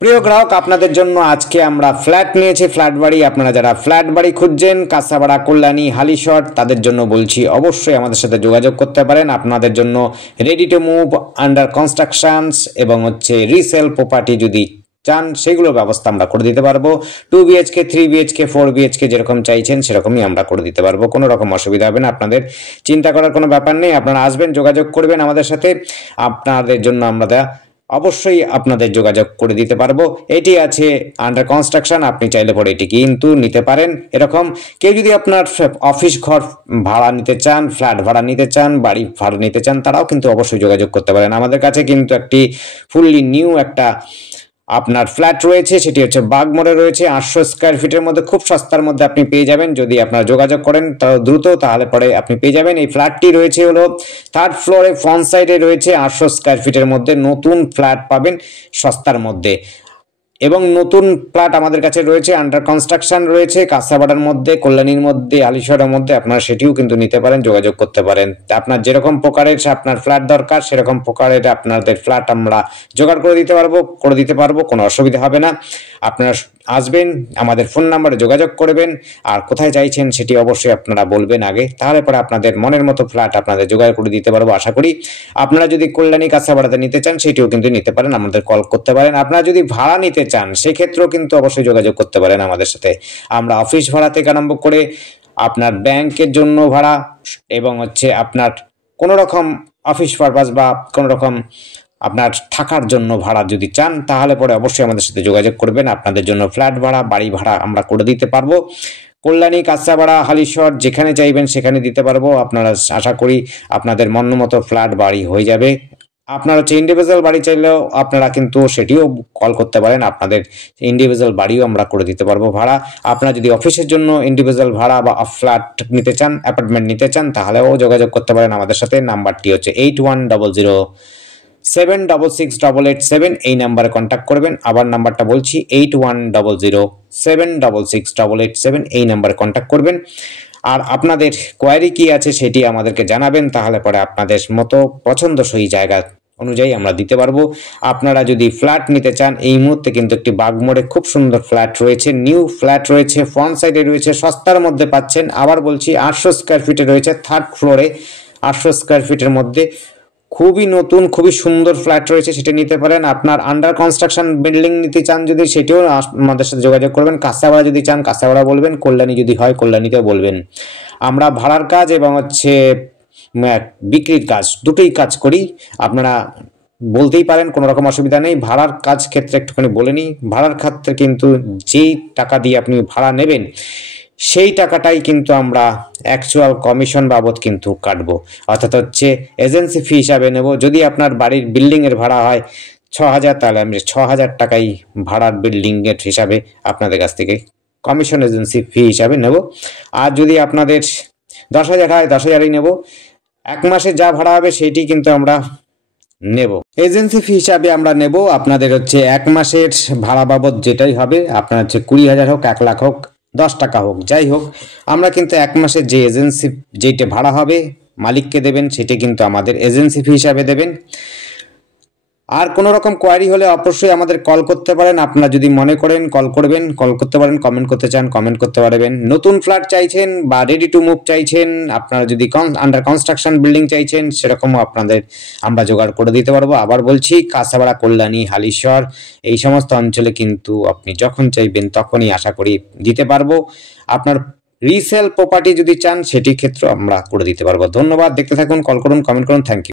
প্রিয় গ্রাহক, আপনাদের জন্য আজকে আমরা ফ্ল্যাট নিয়েছি, ফ্ল্যাট বাড়ি। আপনারা যারা ফ্ল্যাট বাড়ি খুঁজছেন কাঁসাপাড়া, কল্যাণী, হালিশহর, তাদের জন্য বলছি অবশ্যই আমাদের সাথে যোগাযোগ করতে পারেন। আপনাদের জন্য ready to move, under constructions এবং রিসেল প্রপার্টি যদি চান সেগুলোর ব্যবস্থা আমরা করে দিতে পারবো। 2 BHK, 3 BHK, 4 BHK যেরকম চাইছেন সেরকমই আমরা করে দিতে পারবো। কোনো রকম অসুবিধা হবে না, আপনাদের চিন্তা করার কোনো ব্যাপার নেই। আপনারা আসবেন, যোগাযোগ করবেন আমাদের সাথে, আপনাদের জন্য আমরা অবশ্যই আপনাদের যোগাযোগ করে দিতে পারবো। এটি আছে আন্ডার কনস্ট্রাকশন, আপনি চাইলে পরে এটি কিন্তু নিতে পারেন। এরকম কেউ যদি আপনার অফিস ঘর ভাড়া নিতে চান, ফ্ল্যাট ভাড়া নিতে চান, বাড়ি ভাড়া নিতে চান, তারাও কিন্তু অবশ্যই যোগাযোগ করতে পারেন। আমাদের কাছে কিন্তু একটি ফুললি নিউ একটা আপনার ফ্ল্যাট রয়েছে, সেটি হচ্ছে বাগমোড়ে রয়েছে। 800 স্কোয়ার ফিটের মধ্যে খুব সস্তার মধ্যে আপনি পেয়ে যাবেন। যদি আপনারা যোগাযোগ করেন দ্রুত, তাহলে পরে আপনি পেয়ে যাবেন। এই ফ্ল্যাটটি রয়েছে হলো 3rd ফ্লোরে, ফ্রন্ট সাইডে রয়েছে। 800 স্কোয়ার ফিটের মধ্যে নতুন ফ্ল্যাট পাবেন সস্তার মধ্যে, এবং নতুন ফ্ল্যাট আমাদের কাছে রয়েছে, আন্ডার কনস্ট্রাকশন রয়েছে কাঁসাপাড়ার মধ্যে, কল্যাণীর মধ্যে, হালিশহরের মধ্যে। আপনারা সেটিও কিন্তু নিতে পারেন, যোগাযোগ করতে পারেন। আপনার যেরকম প্রকারের আপনার ফ্ল্যাট দরকার সেরকম প্রকারের আপনাদের ফ্ল্যাট আমরা জোগাড় করে দিতে পারবো, কোনো অসুবিধা হবে না। আপনারা আসবেন, আমাদের ফোন নাম্বারে যোগাযোগ করবেন, আর কোথায় চাইছেন সেটি অবশ্যই আপনারা বলবেন আগে, তাহলে পরে আপনাদের মনের মতো ফ্ল্যাট আপনাদের জোগাড় করে দিতে পারবো আশা করি। আপনারা যদি কল্যাণী কাঁসাপাড়াতে নিতে চান সেটিও কিন্তু নিতে পারেন, আমাদের কল করতে পারেন। আপনারা যদি ভাড়া নিতে চান সেক্ষেত্রেও কিন্তু অবশ্যই যোগাযোগ করতে পারেন আমাদের সাথে। আমরা অফিস ভাড়া থেকে আরম্ভ করে আপনার ব্যাংকের জন্য ভাড়া, এবং আপনার কোনো রকম অফিস পারপাস বা কোনো রকম আপনার থাকার জন্য ভাড়া যদি চান, তাহলে পরে অবশ্যই আমাদের সাথে যোগাযোগ করবেন। আপনাদের জন্য ফ্ল্যাট ভাড়া, বাড়ি ভাড়া আমরা করে দিতে পারবো। কল্যাণী, কাঁসাপাড়া, হালিশহর যেখানে চাইবেন সেখানে দিতে পারবো। আপনারা আশা করি আপনাদের মন মতো ফ্ল্যাট বাড়ি হয়ে যাবে। আপনারা ইন্ডিভিজুয়াল বাড়ি চাইলেও আপনারা কিন্তু সেটিও কল করতে পারেন, আপনাদের ইন্ডিভিজুয়াল বাড়িও আমরা করে দিতে পারবো ভাড়া। আপনারা যদি অফিসের জন্য ইন্ডিভিজুয়াল ভাড়া বা ফ্ল্যাট নিতে চান, অ্যাপার্টমেন্ট নিতে চান, তাহলেও যোগাযোগ করতে পারেন আমাদের সাথে। নাম্বারটি হচ্ছে 8100766887, এই নাম্বারে কন্ট্যাক্ট করবেন। আবার নাম্বারটা বলছি 8100766887, এই নাম্বারে কন্ট্যাক্ট করবেন। আর আপনাদের কোয়ারি কি আছে সেটি আমাদেরকে জানাবেন, তাহলে পরে আপনাদের মতো পছন্দসই জায়গা অনুযায়ী আমরা দিতে পারবো। আপনারা যদি ফ্ল্যাট নিতে চান, এই মুহূর্তে কিন্তু একটি বাগমোড়ে খুব সুন্দর ফ্ল্যাট রয়েছে, নিউ ফ্ল্যাট রয়েছে, ফ্রন্ট সাইডে রয়েছে, সস্তার মধ্যে পাচ্ছেন। আবার বলছি 800 স্কোয়ার ফিটে রয়েছে, 3rd ফ্লোরে 800 স্কোয়ার ফিটের মধ্যে খুবই নতুন, খুবই সুন্দর ফ্ল্যাট রয়েছে, সেটা নিতে পারেন। আপনার আন্ডার কনস্ট্রাকশন বিল্ডিং নিতে চান যদি, সেটিও আমাদের সাথে যোগাযোগ করবেন। কাঁসাপাড়া যদি চান কাঁসাপাড়া বলবেন, কল্যাণী যদি হয় কল্যাণীতেও বলবেন। আমরা ভাড়ার কাজ এবং বিক্রির কাজ দুটোই কাজ করি, আপনারা বলতেই পারেন, কোনো রকম অসুবিধা নেই। ভাড়ার কাজ ক্ষেত্রে একটুখানি বলে নিই, ভাড়ার ক্ষেত্রে কিন্তু যেই টাকা দিয়ে আপনি ভাড়া নেবেন সেই টাকাটাই কিন্তু আমরা অ্যাকচুয়াল কমিশন বাবদ কিন্তু কাটবো, অর্থাৎ এজেন্সি ফি হিসাবে নেব। যদি আপনার বাড়ির বিল্ডিংয়ের ভাড়া হয় 6000, তাহলে আমি 6000 টাকাই ভাড়ার বিল্ডিংয়ের হিসাবে আপনাদের কাছ থেকে কমিশন এজেন্সি ফি হিসাবে নেব। আর যদি আপনাদের 10,000 হয় 10,000ই নেব। 1 মাসে যা ভাড়া হবে সেইটি কিন্তু আমরা নেব, এজেন্সি ফি হিসাবে আমরা নেব। আপনাদের 1 মাসের ভাড়া বাবদ যেটাই হবে, আপনার 20,000 হোক, 1 লাখ হোক, 10 টাকা হোক, যাই হোক, আমরা কিন্তু 1 মাসের যে এজেন্সি যেটা ভাড়া হবে মালিককে দেবেন, সেটা কিন্তু আমাদের এজেন্সি ফি হিসাবে দেবেন। আর কোনো রকম কোয়ারি হলে অবশ্যই আমাদের কল করতে পারেন। আপনারা যদি মনে করেন কল করবেন, কল করতে পারেন। কমেন্ট করতে চান কমেন্ট করতে পারবেন। নতুন ফ্ল্যাট চাইছেন বা রেডি টু মুভ চাইছেন, আপনারা যদি আন্ডার কনস্ট্রাকশন বিল্ডিং চাইছেন, সেরকমও আপনাদের আমরা জোগাড় করে দিতে পারবো। আবার বলছি, কাঁসাপাড়া, কল্যাণী, হালিশহর এই সমস্ত অঞ্চলে কিন্তু আপনি যখন চাইবেন তখনই আশা করি দিতে পারবো। আপনার রিসেল প্রপার্টি যদি চান সেটির ক্ষেত্রে আমরা করে দিতে পারবো। ধন্যবাদ, দেখতে থাকুন, কল করুন, কমেন্ট করুন। Thank you.